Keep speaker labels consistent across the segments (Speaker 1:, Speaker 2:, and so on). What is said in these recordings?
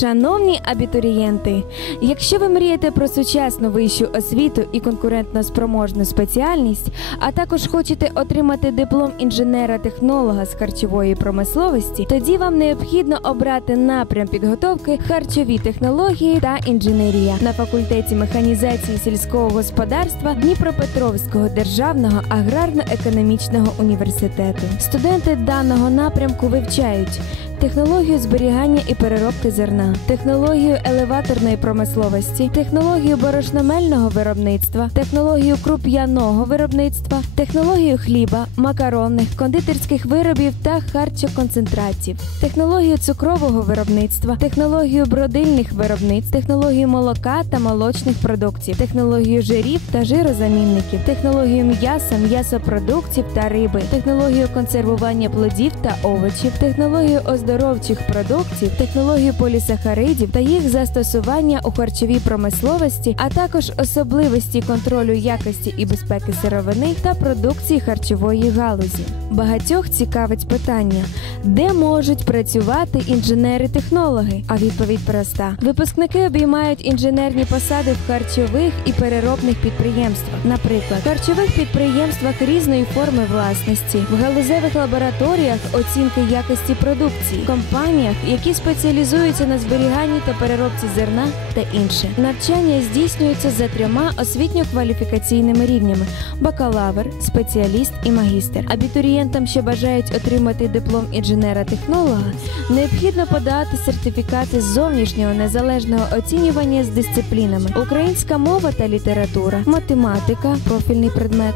Speaker 1: Шановні абітурієнти, якщо ви мрієте про сучасну вищу освіту і конкурентно спроможну спеціальність, а також хочете отримати диплом інженера-технолога з харчової промисловості, тоді вам необхідно обрати напрям підготовки харчові технології та інженерія на факультеті механізації сільського господарства Дніпропетровського державного аграрно-економічного університету. Студенти даного напрямку вивчають технологію зберігання і переробки зерна, технологію елеваторної промисловості, технологію борошномельного виробництва, технологію круп'яного виробництва, технологію хліба, макаронних, кондитерських виробів та харчоконцентратів, технологію цукрового виробництва, технологію бродильних виробництв, технологію молока та молочних продуктів, технологію жирів та жирозамінників, технологію м'яса, м'ясопродуктів та риби, технологію консервування плодів та овочів, технологію оздоровчих продуктів, технологію полісахаридів та їх застосування у харчовій промисловості, а також особливості контролю якості і безпеки сировини та продукції харчової галузі. Багатьох цікавить питання, де можуть працювати інженери-технологи? А відповідь проста: випускники обіймають інженерні посади в харчових і переробних підприємствах, наприклад, в харчових підприємствах різної форми власності, в галузевих лабораторіях оцінки якості продукції, компаніях, які спеціалізуються на зберіганні та переробці зерна та інше. Навчання здійснюється за трьома освітньо-кваліфікаційними рівнями: бакалавр, спеціаліст і магістр. Абітурієнтам, що бажають отримати диплом інженера-технолога, необхідно подати сертифікати зовнішнього незалежного оцінювання з дисциплінами: українська мова та література, математика, профільний предмет,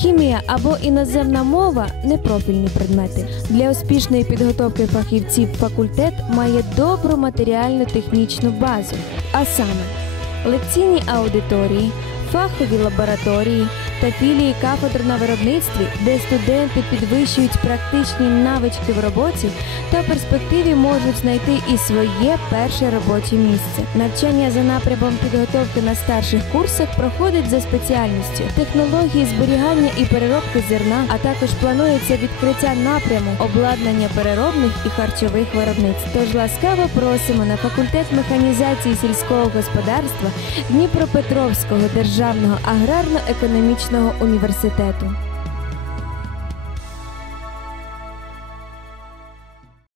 Speaker 1: хімія або іноземна мова непрофільні предмети. Для успішної підготовки фахівців факультет має добру матеріально-технічну базу, а саме лекційні аудиторії, фахові лабораторії та філії кафедр на виробництві, де студенти підвищують практичні навички в роботі та в перспективі можуть знайти і своє перше робоче місце. Навчання за напрямом підготовки на старших курсах проходить за спеціальністю технології зберігання і переробки зерна, а також планується відкриття напряму обладнання переробних і харчових виробництв. Тож ласкаво просимо на факультет механізації сільського господарства Дніпропетровського державного аграрно-економічного університету.